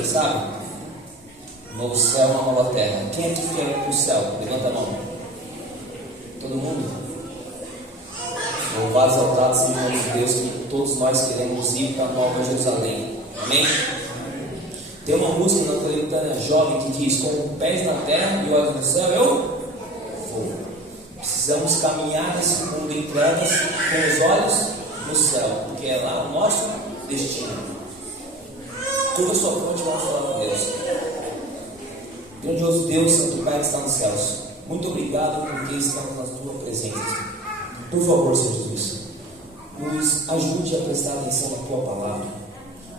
musiquinha, sabe? Novo céu, uma nova terra. Quem é que quer ir para o céu? Levanta a mão. Todo mundo? Louvado e exaltado seja o nome de Deus, que todos nós queremos ir para a Nova Jerusalém. Amém? Tem uma música na coletânea jovem que diz: com pés na terra e olhos no céu, eu vou. Precisamos caminhar nesse mundo em trevas com os olhos no céu, porque é lá o nosso destino. Toda a sua fonte vamos falar com Deus. Grandioso Deus, Santo Pai que está nos céus, muito obrigado porque estamos na tua presença. Por favor, Senhor Jesus, nos ajude a prestar atenção na tua palavra,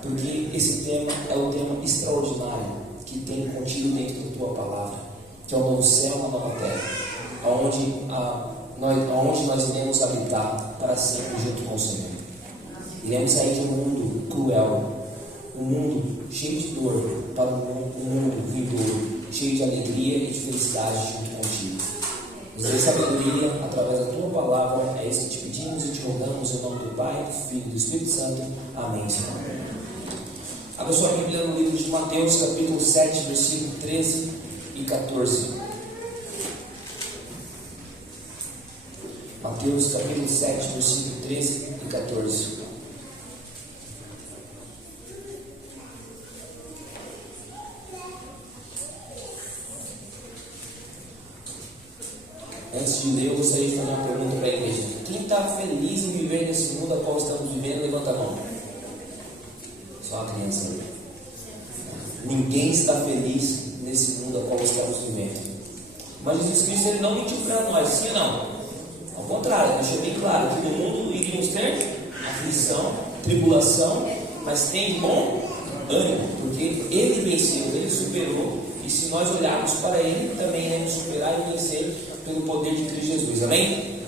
porque esse tema é o tema extraordinário que tem contido dentro da tua palavra, que é o novo céu e uma nova terra, onde nós iremos habitar para sempre junto com o Senhor. Iremos sair de um mundo cruel, um mundo cheio de dor, para um mundo vindouro, cheio de alegria e de felicidade junto contigo. Nos dê sabedoria através da tua palavra, é isso que te pedimos e te rogamos em nome do Pai, do Filho e do Espírito Santo. Amém, Senhor. Abra sua Bíblia no livro de Mateus, capítulo 7, versículo 13 e 14. Mateus, capítulo 7, versículo 13 e 14. Antes de ler, eu gostaria de fazer uma pergunta para a igreja. Quem está feliz em viver nesse mundo a qual estamos vivendo, levanta a mão. Só uma criança. Ninguém está feliz nesse mundo a qual estamos vivendo. Mas Jesus Cristo, ele não mentiu para nós, sim ou não? Ao contrário, deixou bem claro que no mundo iríamos ter aflição, tribulação, mas tem bom ânimo, porque ele venceu, ele superou. E se nós olharmos para ele, também iremos superar e vencer pelo poder de Cristo Jesus. Amém?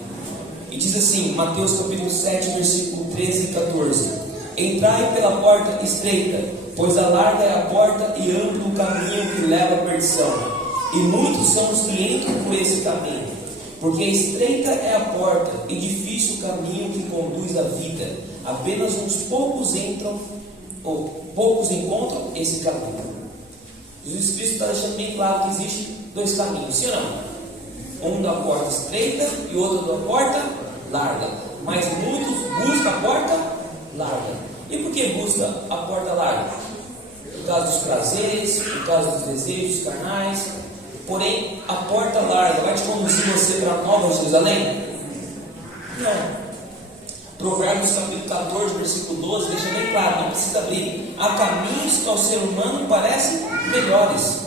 E diz assim, Mateus capítulo 7, versículo 13 e 14: entrai pela porta estreita, pois a larga é a porta e amplo o caminho que leva à perdição, e muitos são os que entram por esse caminho. Porque estreita é a porta e difícil o caminho que conduz à vida, apenas uns poucos entram, ou poucos encontram esse caminho. Jesus Cristo está deixando bem claro que existe dois caminhos, sim ou não? Um da porta estreita e outro da porta larga. Mas muitos buscam a porta larga. E por que busca a porta larga? Por causa dos prazeres, por causa dos desejos carnais. Porém, a porta larga vai te conduzir você para a Nova Jerusalém? Não. Provérbios capítulo 14, versículo 12 deixa bem claro, não precisa abrir. Há caminhos que ao ser humano parecem melhores,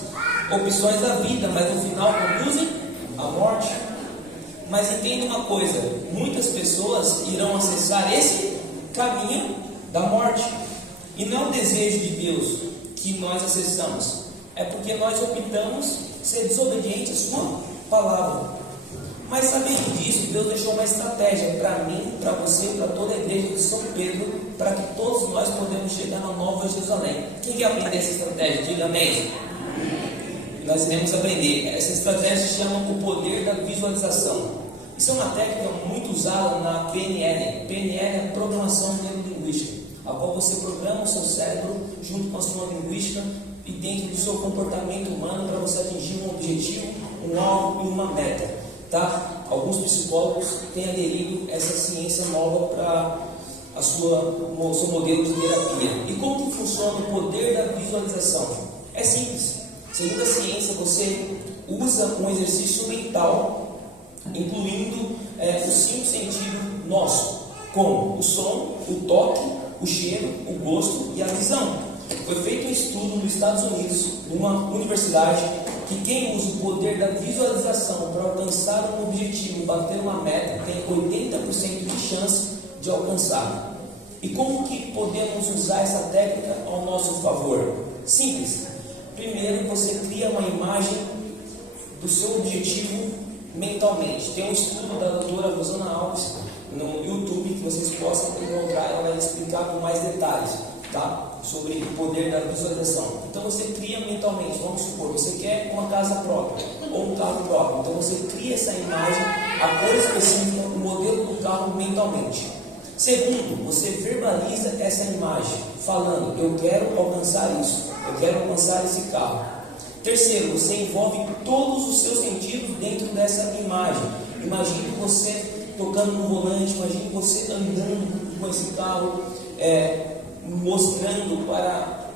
opções da vida, mas no final conduzem à morte. Mas entenda uma coisa, muitas pessoas irão acessar esse caminho da morte, e não é o desejo de Deus que nós acessamos, é porque nós optamos ser desobedientes à sua palavra. Mas sabendo disso, Deus deixou uma estratégia para mim, para você, para toda a igreja de São Pedro, para que todos nós podemos chegar na Nova Jerusalém. Quem quer aprender essa estratégia? Diga amém. Nós iremos aprender. Essa estratégia se chama o poder da visualização. Isso é uma técnica muito usada na PNL. PNL é Programação Neurolinguística, a qual você programa o seu cérebro junto com a sua linguística e dentro do seu comportamento humano para você atingir um objetivo, um alvo e uma meta. Tá? Alguns psicólogos têm aderido essa ciência nova para o seu modelo de terapia. E como que funciona o poder da visualização? É simples. Segundo a ciência, você usa um exercício mental, incluindo os 5 sentidos nossos, como o som, o toque, o cheiro, o gosto e a visão. Foi feito um estudo nos Estados Unidos, numa universidade, que quem usa o poder da visualização para alcançar um objetivo, bater uma meta, tem 80% de chance de alcançar. E como que podemos usar essa técnica ao nosso favor? Simples. Primeiro, você cria uma imagem do seu objetivo mentalmente. Tem um estudo da doutora Rosana Alves no YouTube que vocês possam encontrar, ela vai explicar com mais detalhes, tá? Sobre o poder da visualização. Então você cria mentalmente, vamos supor, você quer uma casa própria ou um carro próprio, então você cria essa imagem, a cor específica, o modelo do carro mentalmente. Segundo, você verbaliza essa imagem, falando: eu quero alcançar isso, eu quero alcançar esse carro. Terceiro, você envolve todos os seus sentidos dentro dessa imagem. Imagine você tocando no volante, imagine você andando com esse carro, mostrando para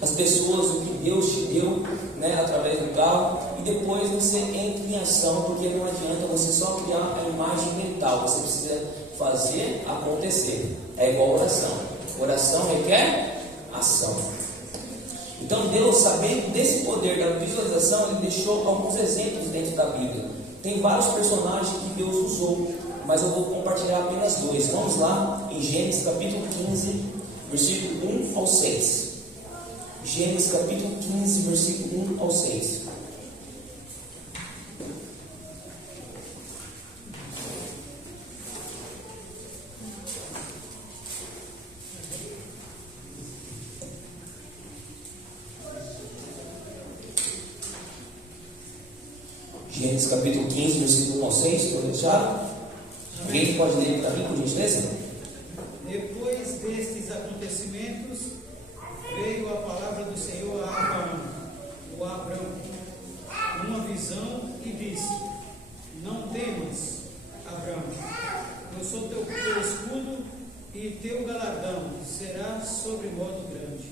as pessoas o que Deus te deu, né, através do carro, e depois você entra em ação, porque não adianta você só criar a imagem mental, você precisa fazer acontecer. É igual oração. Oração requer ação. Então Deus, sabendo desse poder da visualização, Ele deixou alguns exemplos dentro da Bíblia. Tem vários personagens que Deus usou, mas eu vou compartilhar apenas dois. Vamos lá em Gênesis capítulo 15, versículo 1 ao 6. Gênesis capítulo 15, versículo 1 ao 6. Gênesis capítulo 15, versículo 1 ao 6, estou deixado? Alguém pode ler para mim, por gentileza? Depois destes acontecimentos, veio a palavra do Senhor a Abrão, numa visão, e disse: não temas, Abrão, eu sou teu escudo, e teu galardão será sobremodo grande.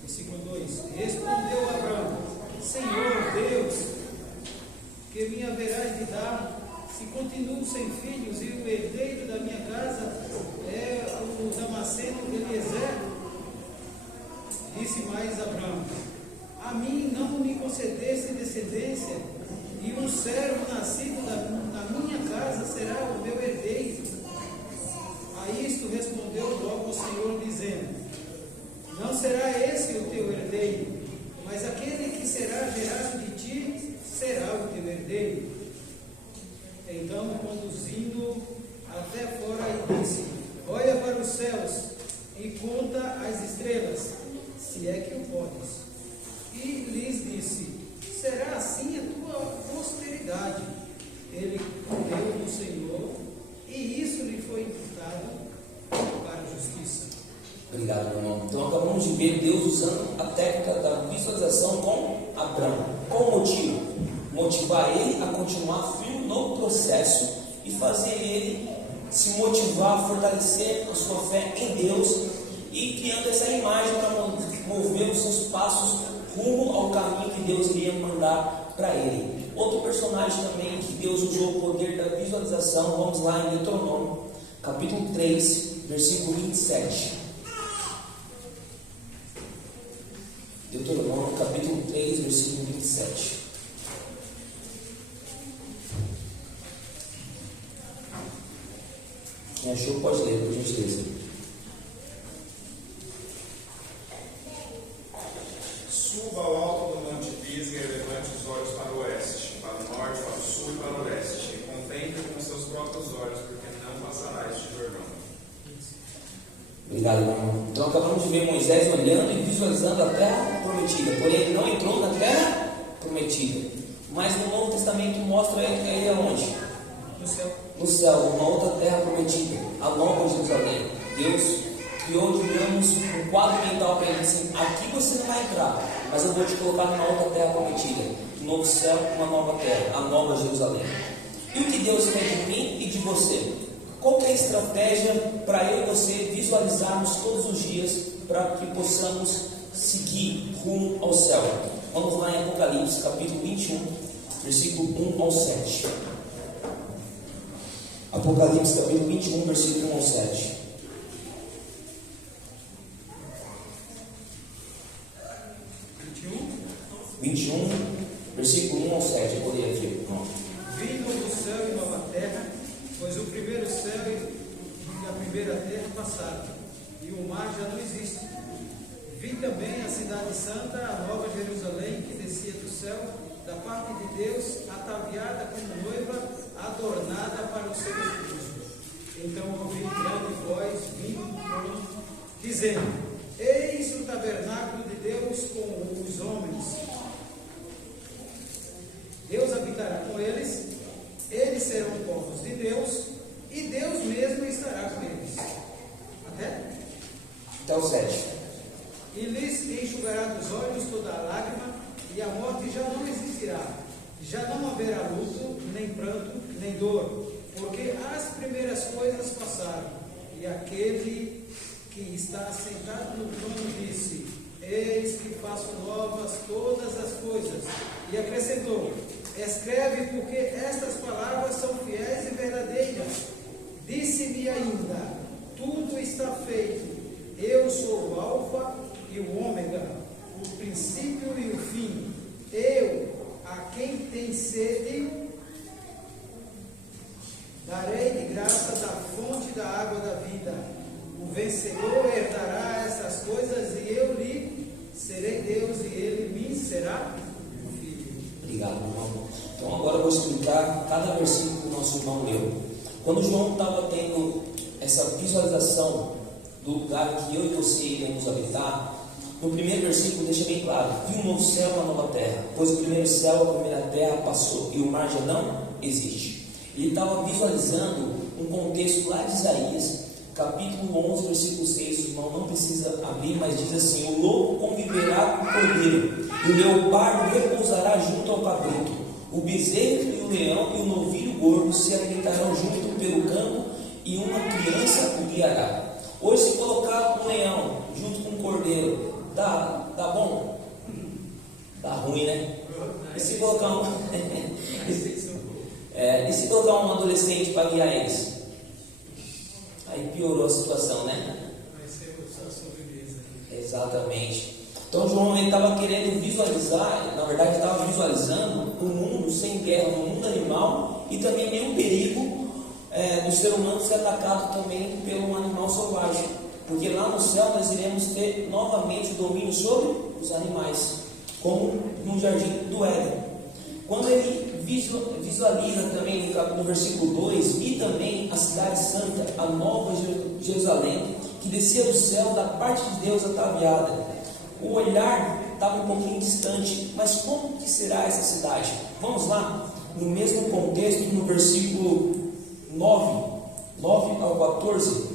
Versículo 2: respondeu Abrão: Senhor Deus, que me haverás de dar, se continuo sem filhos, e o herdeiro da minha casa é o Damasceno Eliezer? Disse mais Abrão: a mim não me concedeste descendência, e um servo nascido na minha casa será o meu herdeiro. A isto respondeu logo o Senhor, dizendo: não será esse o teu herdeiro, mas aquele que será gerado de ti será o teu herdeiro. Então, conduzindo até fora, e disse: olha para os céus e conta as estrelas, se é que o podes. E lhes disse: será assim a tua posteridade. Ele creu no Senhor, e isso lhe foi imputado para a justiça. Obrigado, meu irmão. Então acabamos de ver Deus usando a técnica da visualização com Abrão. Qual o motivo? Motivar ele a continuar firme no processo e fazer ele se motivar, fortalecer a sua fé em Deus e criando essa imagem para mover os seus passos rumo ao caminho que Deus iria mandar para ele. Outro personagem também que Deus usou o poder da visualização, vamos lá em Deuteronômio, capítulo 3, versículo 27. Deuteronômio, capítulo 3, versículo 27. Quem achou pode ler, por gentileza. Suba ao alto do monte Pisga e levante os olhos para o oeste, para o norte, para o sul e para o leste. E contemple com seus próprios olhos, porque não passará este Jordão. Obrigado, meu irmão. Então acabamos de ver Moisés olhando e visualizando a terra prometida. Porém, ele não entrou na terra prometida. Mas no Novo Testamento mostra ele aonde? No céu. No céu, uma outra terra prometida, a nova Jerusalém. Deus criou, digamos, um quadro mental para ele assim: aqui você não vai entrar, mas eu vou te colocar numa outra terra prometida, um novo céu, uma nova terra, a nova Jerusalém. E o que Deus quer de mim e de você? Qual que é a estratégia para eu e você visualizarmos todos os dias para que possamos seguir rumo ao céu? Vamos lá em Apocalipse, capítulo 21, versículo 1 ao 7. Apocalipse, capítulo 21, versículo 1 ao 7. 21, versículo 1 ao 7. Eu vou ler aqui. Vi novo céu e nova terra, pois o primeiro céu e a primeira terra passaram, e o mar já não existe. Vi também a cidade santa, a nova Jerusalém, que descia do céu, da parte de Deus, ataviada como noiva, adornada para o seu esposo. Então ouvi grande voz vindo do trono, dizendo: eis o tabernáculo de Deus com os homens. Deus habitará com eles, eles serão povos de Deus, e Deus mesmo estará o 7. E lhes enxugará dos olhos toda a lágrima, e a morte já não existirá. Já não haverá luto, nem pranto, nem dor, porque as primeiras coisas passaram. E aquele que está sentado no trono disse: Eis que faço novas todas as coisas. E acrescentou: Escreve, porque estas palavras são fiéis e verdadeiras. Disse-me ainda: Tudo está feito. Eu sou o Alfa e o Ômega, o princípio e o fim. Eu, a quem tem sede, darei de graça da fonte da água da vida. O vencedor herdará essas coisas, e eu lhe serei Deus, e ele me será filho. Obrigado, irmão. Então agora eu vou explicar cada versículo que o nosso irmão leu. Quando João estava tendo essa visualização do lugar que eu e você iremos habitar, no primeiro versículo deixa bem claro: e um novo céu e uma nova terra, pois o primeiro céu, a primeira terra passou e o mar já não existe. Ele estava visualizando um contexto lá de Isaías, capítulo 11, versículo 6. O irmão não precisa abrir, mas diz assim: o lobo conviverá com o cordeiro, e o leopardo repousará junto ao cabrito, o bezerro e o leão e o novilho gordo se alimentarão junto pelo campo, e uma criança o guiará. Hoje, se colocar um leão junto com um cordeiro, dá bom? Dá ruim, né? E se colocar e se colocar um adolescente para guiar eles? Aí piorou a situação, né? Vai ser só sobremesa. Exatamente. Então João estava querendo visualizar, na verdade estava visualizando um mundo sem guerra, um mundo animal, e também nenhum perigo do ser humano ser atacado também pelo animal selvagem, porque lá no céu nós iremos ter novamente o domínio sobre os animais, como no jardim do Éden. Quando ele visualiza também no versículo 2, e também a cidade santa, a nova Jerusalém, que descia do céu da parte de Deus ataviada. O olhar estava um pouquinho distante, mas como que será essa cidade? Vamos lá, no mesmo contexto, no versículo 9 ao 14.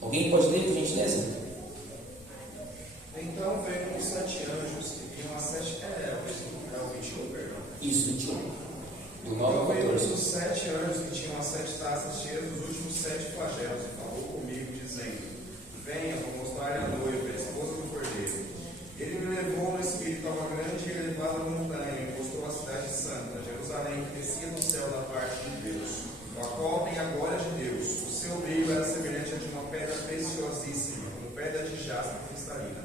Alguém pode ler, por gentileza? Então veio os 7 anjos que vinham as 7 é o 21, perdão. Isso, 21. Do 9 ao Então veio 14. os 7 anjos que tinham as 7 taças cheias dos últimos 7 flagelos, e falou comigo, dizendo: Venha, vou mostrar-lhe a noiva, a esposa do cordeiro. Ele me levou no espírito a uma grande e elevada montanha, e mostrou a cidade santa, Jerusalém, que descia do céu da parte de Deus, a qual tem a glória de Deus. O seu brilho era semelhante a de uma pedra preciosíssima, como pedra de jaspe cristalina.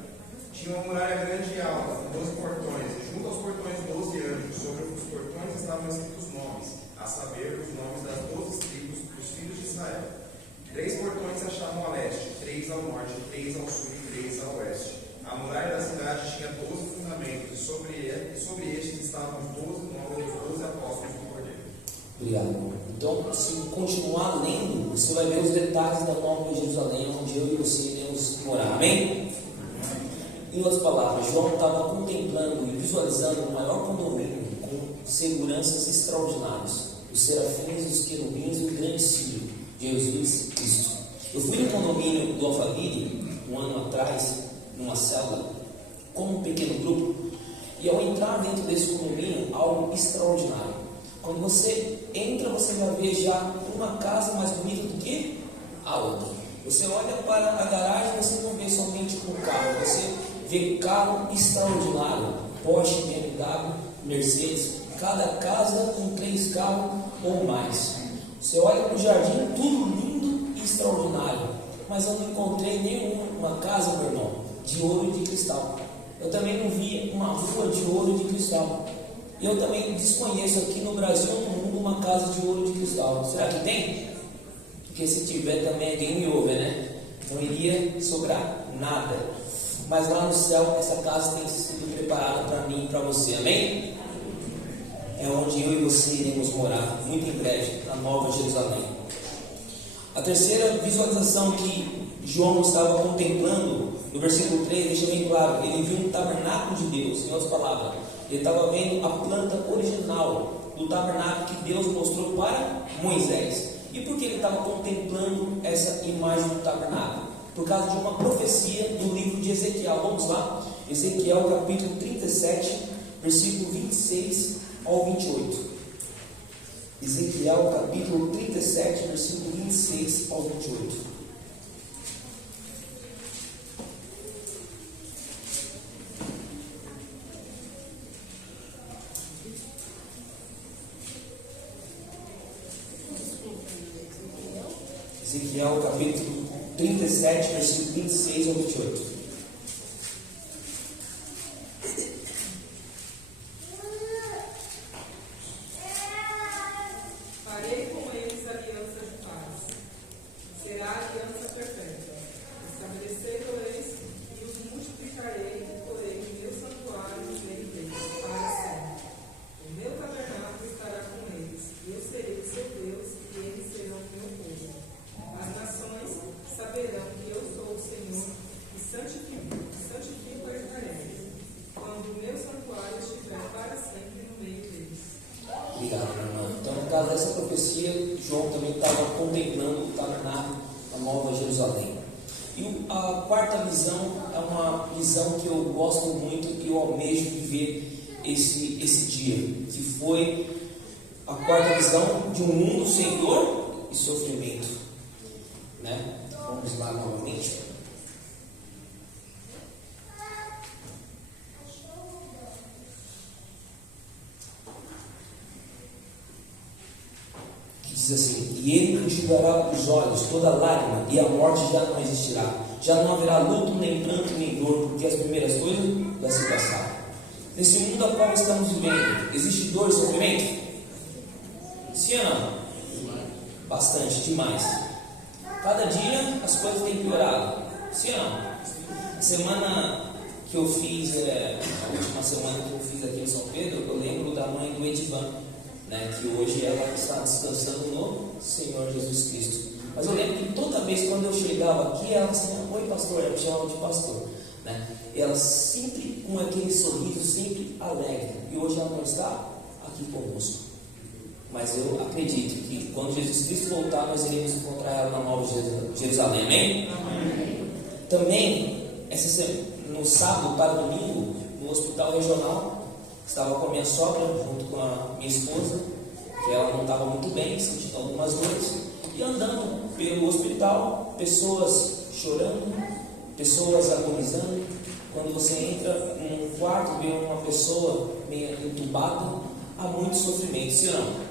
Tinha uma muralha grande e alta, com 12 portões, e junto aos portões 12 anjos. Sobre os portões estavam escritos nomes, a saber, os nomes das 12 tribos dos filhos de Israel. 3 portões se achavam a leste, 3 ao norte, 3 ao sul e 3 ao oeste. A muralha da cidade tinha 12 fundamentos, e sobre estes estavam os 12 nomes dos 12 apóstolos do Cordeiro. Obrigado. Então, se continuar lendo, você vai ver os detalhes da nova Jerusalém, onde eu e você iremos morar. Amém? Em outras palavras, João estava contemplando e visualizando o maior condomínio com seguranças extraordinárias, os serafins, os querubins e o grande Sírio, Jesus Cristo. Eu fui no condomínio do Alphaville um ano atrás, numa célula, como um pequeno grupo, e ao entrar dentro desse condomínio, algo extraordinário. Quando você entra, você vai ver já uma casa mais bonita do que a outra. Você olha para a garagem, você não vê somente um carro, você vê carro extraordinário, Porsche, BMW, Mercedes, cada casa com 3 carros ou mais. Você olha para o jardim, tudo lindo e extraordinário, mas eu não encontrei nenhuma casa, meu irmão, de ouro e de cristal. Eu também não vi uma rua de ouro e de cristal. E eu também desconheço aqui no Brasil ou no mundo uma casa de ouro e de cristal. Será que tem? Porque se tiver também é game over, né? Não iria sobrar nada. Mas lá no céu, essa casa tem sido preparada para mim e para você, amém? É onde eu e você iremos morar, muito em breve, na Nova Jerusalém. A terceira visualização que João estava contemplando, no versículo 3, deixa bem claro, ele viu um tabernáculo de Deus, em outras palavras, ele estava vendo a planta original do tabernáculo que Deus mostrou para Moisés. E por que ele estava contemplando essa imagem do tabernáculo? por causa de uma profecia do livro de Ezequiel. Vamos lá? Ezequiel capítulo 37, versículo 26 ao 28. Ezequiel capítulo 37, versículo 26 ao 28. Ezequiel capítulo 37, versículo 26 ao 28. Farei com eles aliança de paz. Será aliança perfeita. Estabelecei-los e os multiplicarei e porei o meu santuário no meio deles para sempre. O meu tabernáculo estará com eles, e eu serei seu Deus, e eles serão meu povo. As nações saberão que eu sou o Senhor e santifico a Israel, quando o meu santuário estiver para sempre no meio deles. Obrigado, minha irmã. Então, no caso dessa profecia, João também estava contemplando o tabernáculo, a Nova Jerusalém. E a quarta visão é uma visão que eu gosto muito e eu almejo viver esse dia, que foi a quarta visão de um mundo sem dor e sofrimento. Né? Vamos lá novamente. Que diz assim: e ele enxugará os olhos, toda lágrima, e a morte já não existirá. Já não haverá luto, nem pranto, nem dor, porque as primeiras coisas já se passaram. Nesse mundo a qual estamos vivendo, existe dor e sofrimento? Sim ou não? Bastante, demais. Cada dia as coisas têm piorado. Sim ou não? Semana que eu fiz, a última semana que eu fiz aqui em São Pedro, eu lembro da mãe do Edivan, né, que hoje ela está descansando no Senhor Jesus Cristo. Mas eu lembro que toda vez quando eu chegava aqui, ela assim: oi pastor, ela me chamava de pastor, né? E ela sempre com aquele sorriso, sempre alegre. E hoje ela não está aqui conosco. Mas eu acredito que quando Jesus Cristo voltar, nós iremos encontrar ela na Nova Jerusalém. Amém? Amém. Também, no sábado para domingo, no hospital regional, estava com a minha sogra, junto com a minha esposa, que ela não estava muito bem, sentindo algumas dores, e andando pelo hospital, pessoas chorando, pessoas agonizando. Quando você entra num quarto e vê uma pessoa meio entubada, há muito sofrimento, sim ou não?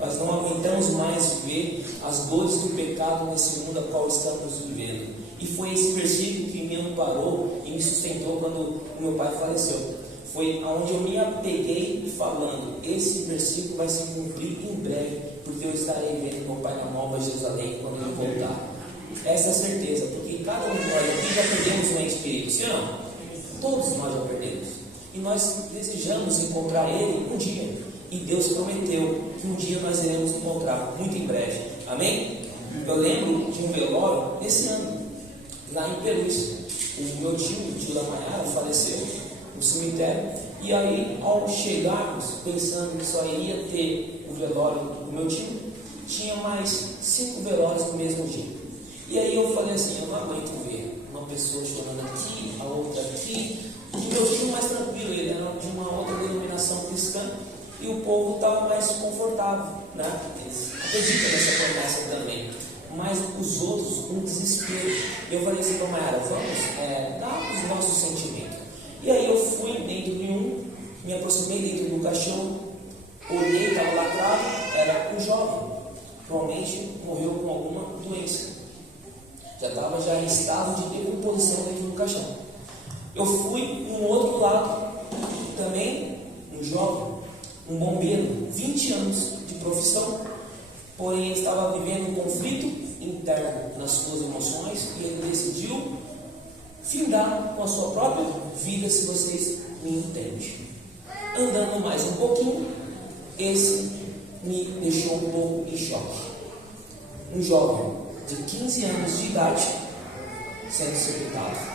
Nós não aguentamos mais ver as dores do pecado nesse mundo a qual estamos vivendo. E foi esse versículo que me amparou e me sustentou quando o meu pai faleceu. Foi onde eu me apeguei falando: esse versículo vai se cumprir em breve, porque eu estarei vendo meu pai na Nova Jerusalém quando ele voltar. Essa é a certeza, porque cada um de nós aqui já perdemos um ente querido, sim ou não? Todos nós já perdemos. E nós desejamos encontrar ele um dia. E Deus prometeu que um dia nós iremos encontrar, muito em breve. Amém? Eu lembro de um velório esse ano, lá em Perus. O meu tio, o tio da Maiara, faleceu no cemitério. E aí, ao chegarmos, pensando que só iria ter o velório do meu tio, tinha mais 5 velórios no mesmo dia. E aí eu falei assim: eu não aguento ver uma pessoa chorando aqui, a outra aqui. O meu tio mais tranquilo, ele era de uma outra denominação cristã. E o povo estava mais confortável, né? Eles acreditam nessa promessa também. Mas os outros, um desespero. Eu falei assim para a Mayara: vamos dar os nossos sentimentos. E aí eu fui dentro de me aproximei dentro do caixão, olhei, estava lacrado, era um jovem. Provavelmente morreu com alguma doença. Já estava em estado de decomposição dentro do caixão. Eu fui no outro lado, também um jovem, um bombeiro, 20 anos de profissão, porém estava vivendo um conflito interno nas suas emoções e ele decidiu findar com a sua própria vida, se vocês me entendem. Andando mais um pouquinho, esse me deixou um pouco em choque. Um jovem de 15 anos de idade sendo sepultado.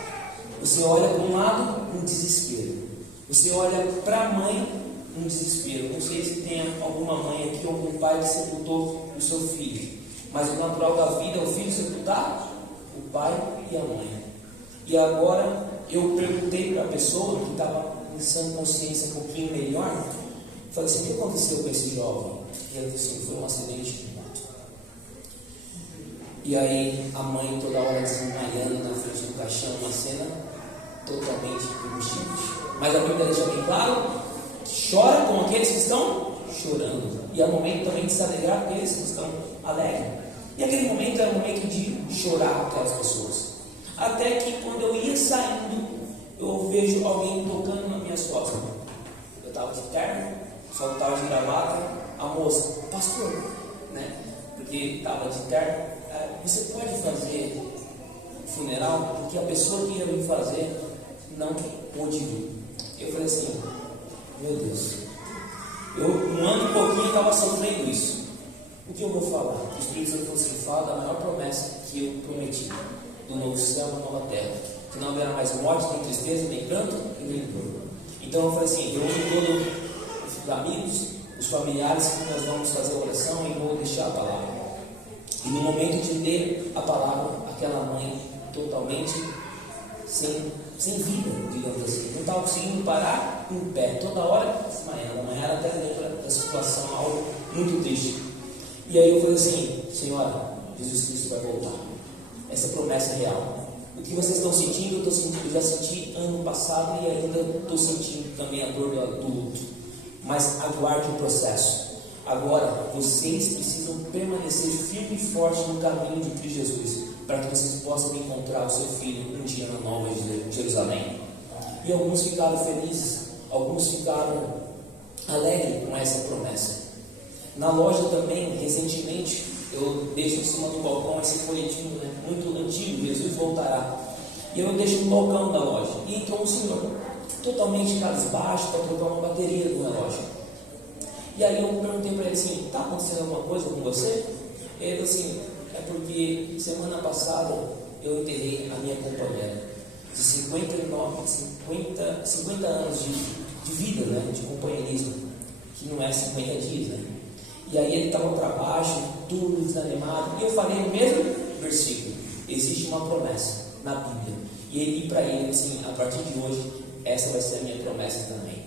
Você olha para um lado, um desespero. Você olha para a mãe, um desespero. Não sei se tem alguma mãe aqui ou algum pai que sepultou o seu filho, mas o natural da vida é o filho sepultar o pai e a mãe. E agora eu perguntei para a pessoa que estava em sã consciência um pouquinho melhor, falei assim: o que aconteceu com esse jovem? E ela disse assim: foi um acidente de moto. E aí a mãe toda hora desmaiando na frente do caixão, uma cena totalmente angustiante. Mas a Bíblia deixa bem claro que chora com aqueles que estão chorando. E é o momento também de se alegrar com aqueles que estão alegres. E aquele momento era o momento de chorar com aquelas pessoas. Até que quando eu ia saindo, eu vejo alguém tocando nas minhas costas. Eu estava de terno, só estava de gravata. A moça: pastor, né? Porque estava de terno. Você pode fazer funeral? Porque a pessoa que ia vir fazer não pôde vir. Eu falei assim: meu Deus, eu um ano e pouquinho estava sofrendo isso. O que eu vou falar? O Espírito Santo falou assim: fala da maior promessa que eu prometi, do novo céu e da nova terra, que não haverá mais morte, nem tristeza, nem pranto e nem dor. Então eu falei assim: eu uno todos os amigos, os familiares, que nós vamos fazer a oração e vou deixar a palavra. E no momento de ler a palavra, aquela mãe totalmente sem vida, digamos assim, não estava conseguindo parar em pé, toda hora desmaiando. A mãe era até lembra da situação, algo muito triste. E aí eu falei assim: Senhora, Jesus Cristo vai voltar. Essa promessa é real. O que vocês estão sentindo, eu já senti ano passado e ainda estou sentindo também a dor do luto. Mas aguarde o processo. Agora, vocês precisam permanecer firme e forte no caminho de Cristo Jesus, para que vocês possam encontrar o seu filho um dia na Nova Jerusalém. E alguns ficaram felizes, alguns ficaram alegres com essa promessa. Na loja também, recentemente, eu deixo em cima do balcão esse folhetinho, né, muito antigo: Jesus voltará. E eu deixo no balcão da loja. E entrou um senhor, totalmente cabisbaixo, para trocar uma bateria do relógio. E aí eu perguntei para ele assim: está acontecendo alguma coisa com você? Ele falou assim: é porque semana passada eu enterrei a minha companheira de 50 anos de vida, né, de companheirismo, que não é 50 dias, né? E aí ele estava para baixo, tudo desanimado. E eu falei o mesmo versículo: existe uma promessa na Bíblia. E para ele assim: a partir de hoje, essa vai ser a minha promessa também.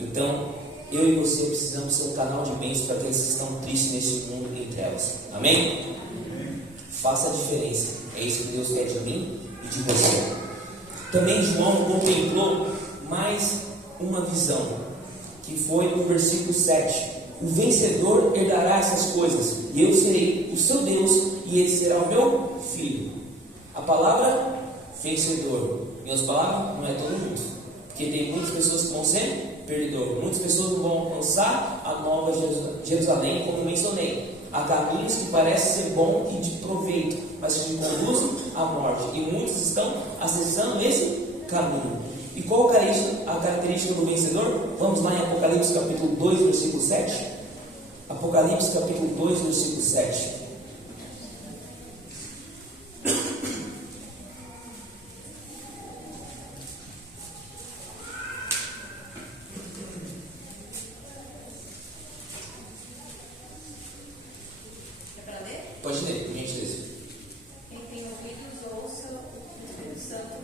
Então, eu e você precisamos ser um canal de bênção para aqueles que estão tristes nesse mundo em trevas. Amém? Faça a diferença. É isso que Deus quer de mim e de você. Também João contemplou mais uma visão, que foi no versículo 7. O vencedor herdará essas coisas, e eu serei o seu Deus, e ele será o meu filho. A palavra vencedor, em outras palavras, não é todo mundo, porque tem muitas pessoas que vão ser perdedor. Muitas pessoas não vão alcançar a Nova Jerusalém, como mencionei. Há caminhos que parecem ser bons e de proveito, mas que conduzem à morte. E muitos estão acessando esse caminho. E qual a característica do vencedor? Vamos lá em Apocalipse capítulo 2, versículo 7. Apocalipse capítulo 2, versículo 7. Pode ler, por gentileza. Quem tem ouvidos, ouça o Espírito Santo,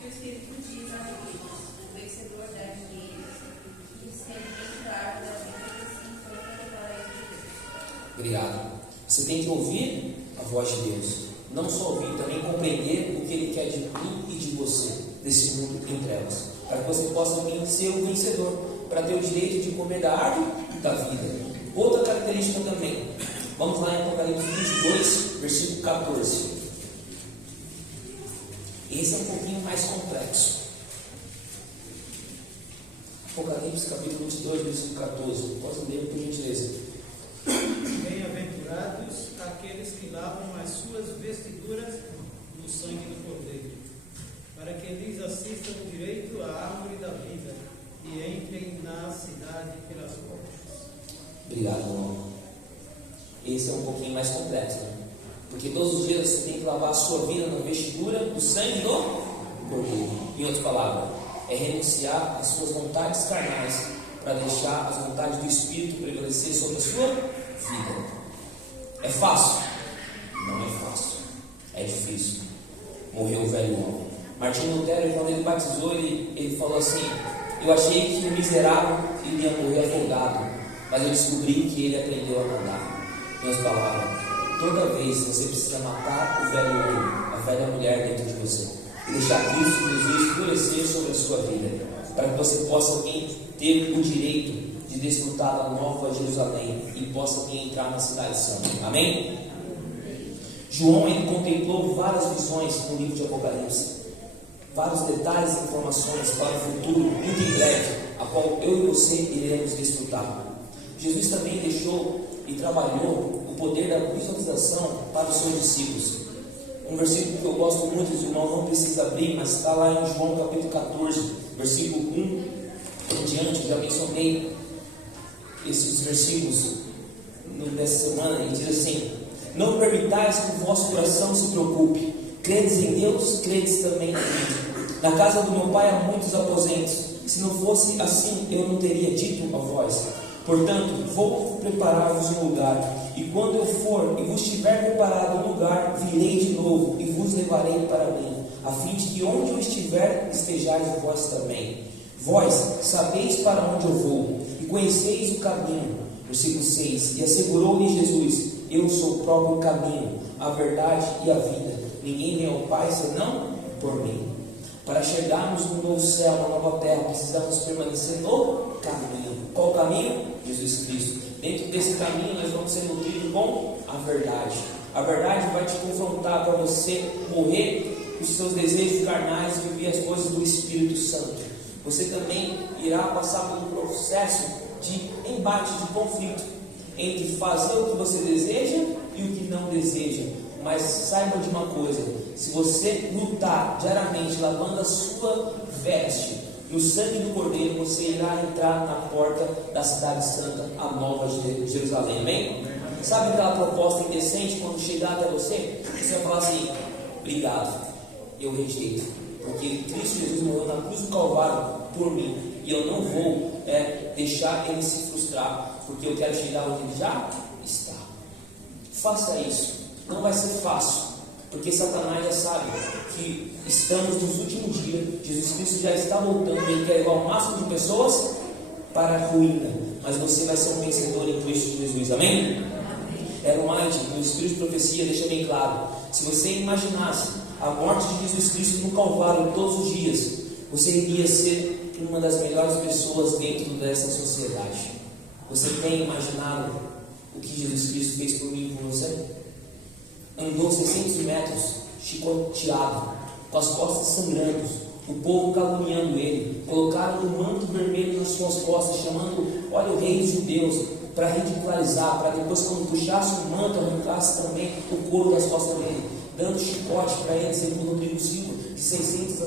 que o Espírito diz a igrejas. O vencedor deve guias e estende a árvore da vida que se encontra no paraíso de Deus. Obrigado. Você tem que ouvir a voz de Deus. Não só ouvir, também compreender o que Ele quer de mim e de você, desse mundo em trevas. Para que você possa ser o vencedor, para ter o direito de comer da árvore da vida. Outra característica também. Vamos lá em Apocalipse 22, versículo 14. Esse é um pouquinho mais complexo. Apocalipse capítulo 22, versículo 14. Pode ler, por gentileza. Bem-aventurados aqueles que lavam as suas vestiduras no sangue do Cordeiro, para que lhes assistam direito à árvore da vida e entrem na cidade pelas portas. Obrigado, irmão. Esse é um pouquinho mais complexo, né? Porque todos os dias você tem que lavar a sua vida na vestidura do sangue do Cordeiro. Em outras palavras, é renunciar às suas vontades carnais para deixar as vontades do Espírito prevalecer sobre a sua vida. É fácil? Não é fácil. É difícil. morreu o velho homem. Martinho Lutero, quando ele batizou, ele falou assim: eu achei que o miserável iria morrer afogado, mas eu descobri que ele aprendeu a nadar. Em outras palavras, toda vez você precisa matar o velho homem, a velha mulher dentro de você, e deixar Cristo Jesus florescer sobre a sua vida, para que você possa ter o direito de desfrutar da nova Jerusalém e possa entrar na cidade santa. Amém? João, ele contemplou várias visões no livro de Apocalipse, vários detalhes e informações para o futuro muito em breve, a qual eu e você iremos desfrutar. Jesus também deixou e trabalhou o poder da visualização para os seus discípulos. Um versículo que eu gosto muito, os irmãos não precisam abrir, mas está lá em João capítulo 14, versículo 1 em diante. Eu já mencionei esses versículos nessa semana, e diz assim: não permitais que o vosso coração se preocupe, credes em Deus, credes também em mim. Na casa do meu pai há muitos aposentos, se não fosse assim eu não teria dito a vós. Portanto, vou preparar-vos um lugar, e quando eu for e vos tiver preparado um lugar, virei de novo e vos levarei para mim, a fim de que onde eu estiver, estejais vós também. Vós sabeis para onde eu vou, e conheceis o caminho. Versículo 6: e assegurou-lhe Jesus: eu sou o próprio caminho, a verdade e a vida. Ninguém vem ao Pai senão por mim. Para chegarmos no novo céu, na nova terra, precisamos permanecer no caminho. Qual o caminho? Jesus Cristo. Dentro desse caminho nós vamos ser nutridos com a verdade. A verdade vai te confrontar para você morrer os seus desejos carnais e viver as coisas do Espírito Santo. Você também irá passar por um processo de embate, de conflito entre fazer o que você deseja e o que não deseja. Mas saiba de uma coisa: se você lutar diariamente lavando a sua veste no sangue do Cordeiro, você irá entrar na porta da cidade santa, a nova Jerusalém. Amém? Sabe aquela proposta indecente quando chegar até você? Você vai falar assim: obrigado, eu rejeito, porque Cristo Jesus morreu na cruz do Calvário por mim, e eu não vou deixar ele se frustrar, porque eu quero chegar onde ele já está. Faça isso. Não vai ser fácil, porque Satanás já sabe que estamos nos últimos dias. Jesus Cristo já está voltando, ele quer levar o máximo de pessoas para a ruína, mas você vai ser um vencedor em Cristo Jesus. Amém? Ellen White, no Espírito de Profecia, deixa bem claro: se você imaginasse a morte de Jesus Cristo no Calvário todos os dias, você iria ser uma das melhores pessoas dentro dessa sociedade. Você tem imaginado o que Jesus Cristo fez por mim e por você? Andou 600 metros chicoteado, com as costas sangrando, o povo caluniando ele, colocaram um manto vermelho nas suas costas, chamando: olha, o rei dos judeus, para ridicularizar, para depois, quando puxasse o manto, arrancasse também o couro das costas dele, dando chicote para ele, segundo Rodrigo Silva, de 600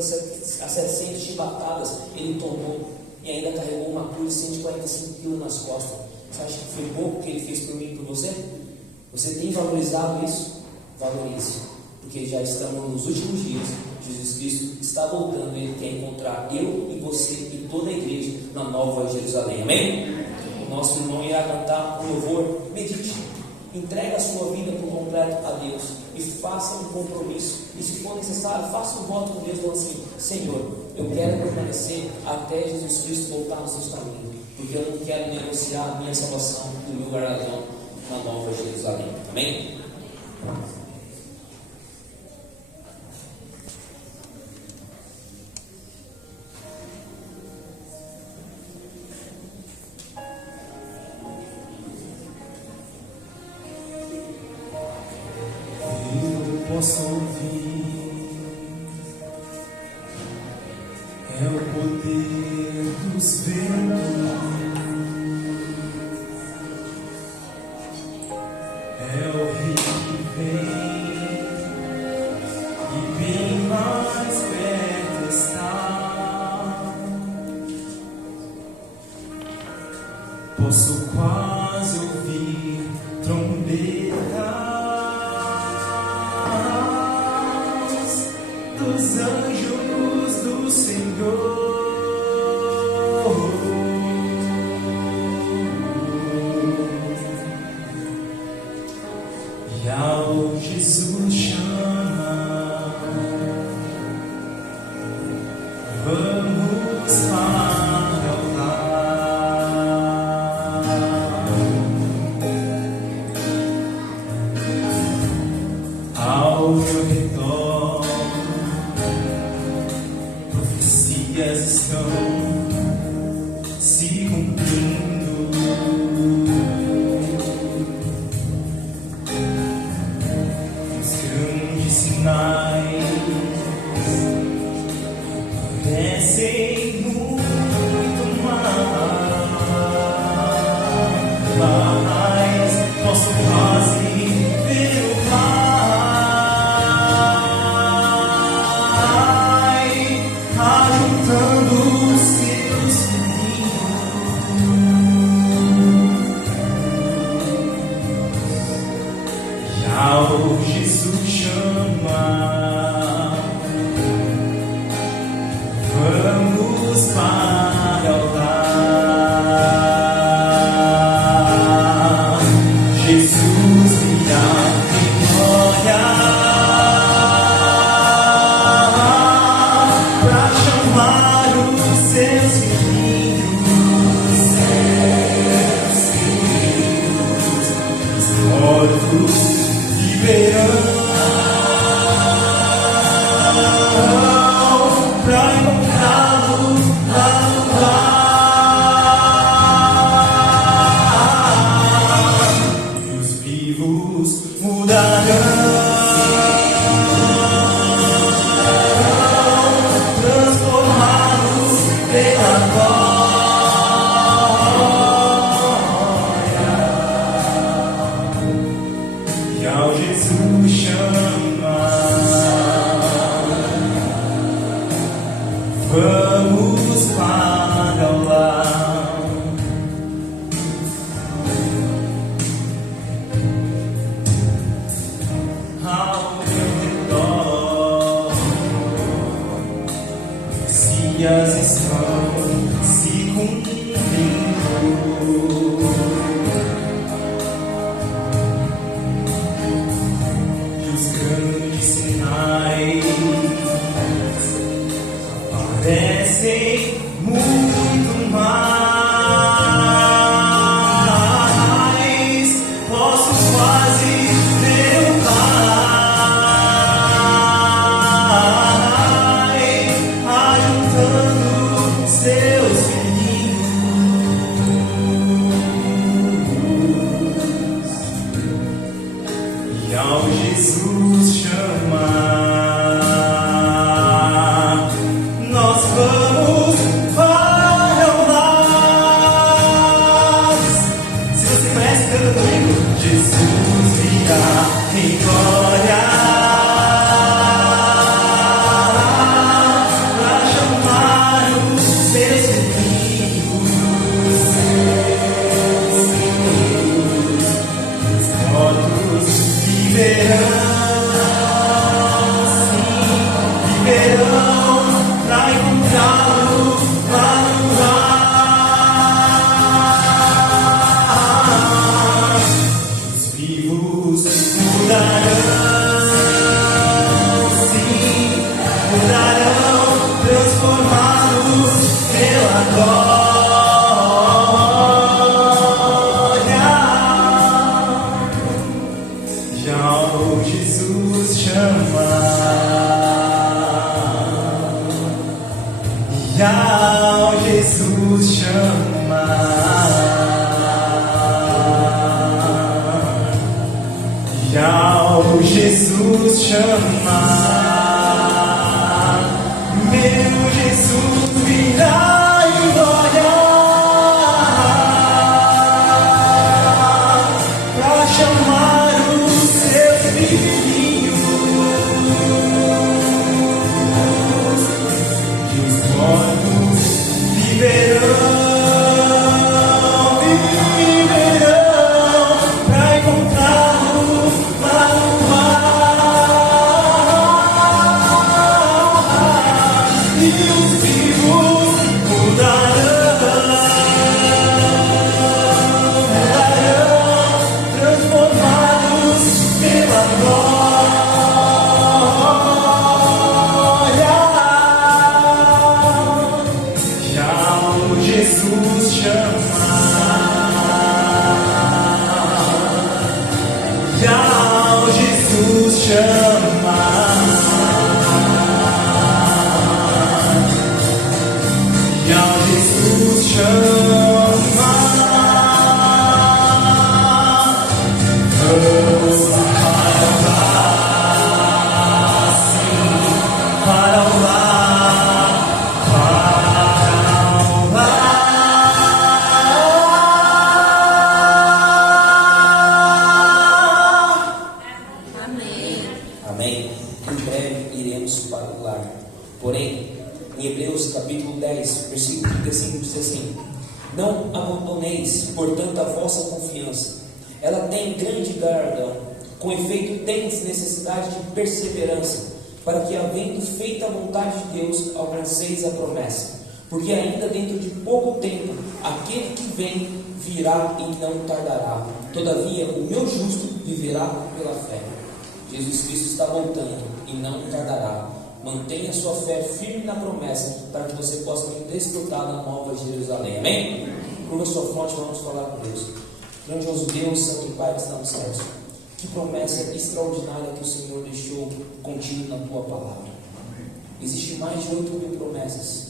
a 700 chibatadas ele tomou, e ainda carregou uma cruz de 145 quilos nas costas. Você acha que foi pouco que ele fez por mim e por você? Você tem valorizado isso? Valorize, porque já estamos nos últimos dias. Jesus Cristo está voltando, ele quer encontrar eu e você e toda a igreja na nova Jerusalém. Amém? O nosso irmão irá cantar um louvor. Medite, entregue a sua vida por completo a Deus e faça um compromisso, e se for necessário, faça um voto com Deus, falando assim: Senhor, eu quero permanecer até Jesus Cristo voltar nos seus caminhos, porque eu não quero negociar a minha salvação do meu galardão na nova Jerusalém. Amém? Posso ouvir, é o poder dos ventos, é o rei que vem e bem mais perto está. Posso quase ouvir trombeta dos anjos do Senhor, e ao Jesus chama, Vamos para o lar. Ao meu redor, profecias estão se cumprindo. Os grandes sinais parecem muito mais, posso quase ver o Pai ajuntando os seus filhos. E ao Jesus chama, vamos para o lar. Jesus virá em glória para chamar os seus filhos. Os mortos viverão para encontrá-lo lá no lar. E os vivos mudarão, transformados pela glória. E ao Jesus chama, vamos para o lar. Ao meu redor, profecias estão se cumprindo. E os grandes sinais parecem muito mais, posso quase ver o Pai ajuntando seus filhos. E ao Jesus chamar, nós vamos para o lar. Se você conhece, canta comigo. Jesus virá em glória para chamar os seus filhos. Os mortos viverão, sim, viverão para encontrá-lo lá no lar. Os vivos mudarão, sim, mudarão, transformados pela glória. Já o Jesus chama, já o Jesus chama, já o Jesus chama, meu Jesus virá em glória para chamar os seus filhos. E os mortos viverão para encontrá-lo lá no mar. E os vivos mudarão, transformados pela glória. Em Hebreus capítulo 10, versículo 35 diz assim: não abandoneis, portanto, a vossa confiança. Ela tem grande galardão. Com efeito, tendes necessidade de perseverança, para que, havendo feito a vontade de Deus, alcanceis a promessa. Porque ainda dentro de pouco tempo, aquele que vem virá e não tardará. Todavia, o meu justo viverá pela fé. Jesus Cristo está voltando e não tardará. Mantenha sua fé firme na promessa, para que você possa desfrutar da nova Jerusalém. Amém? Curva sua fronte, vamos falar com Deus. Grandioso Deus, Santo Pai que está nos céus, que promessa extraordinária que o Senhor deixou contigo na tua palavra. Existem mais de 8.000 promessas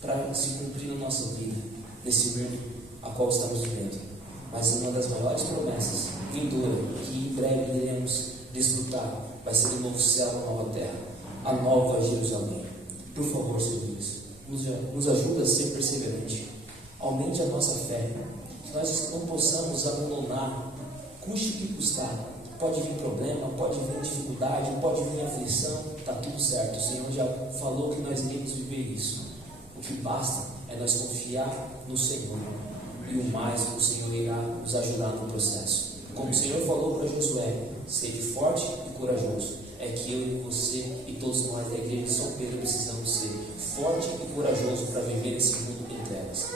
para se cumprir na nossa vida, nesse mundo a qual estamos vivendo. Mas uma das maiores promessas vindoura, que em breve iremos desfrutar, vai ser o novo céu, a nova terra, a nova Jerusalém. Por favor, Senhor Deus, nos ajuda a ser perseverante. Aumente a nossa fé, que nós não possamos abandonar, custe o que custar. Pode vir problema, pode vir dificuldade, pode vir aflição, está tudo certo. O Senhor já falou que nós iremos viver isso. O que basta é nós confiar no Senhor, e o mais o Senhor irá nos ajudar no processo. Como o Senhor falou para Josué: sede forte e corajoso. É que eu e você e todos nós da igreja de São Pedro precisamos ser forte e corajoso para viver esse mundo em trevas.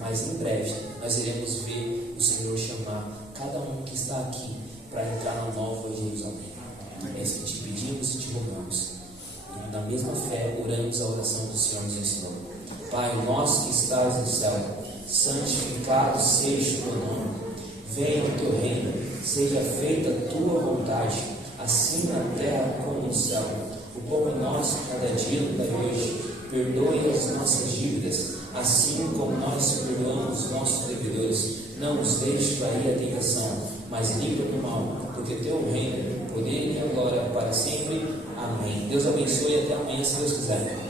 Mas em breve nós iremos ver o Senhor chamar cada um que está aqui para entrar na nova Jerusalém. É isso que te pedimos e te rogamos. E na mesma fé oramos a oração que o Senhor nos ensinou. Pai nosso que estás no céu, santificado seja o teu nome. Venha o teu reino, seja feita a tua vontade, assim na terra como no céu. O pão é nosso, cada dia nos dai hoje. Perdoe as nossas dívidas, assim como nós perdoamos os nossos devedores. Não nos deixe cair a tentação, mas livra do mal, porque teu reino, o poder e a glória para sempre. Amém. Deus abençoe e até amanhã, se Deus quiser.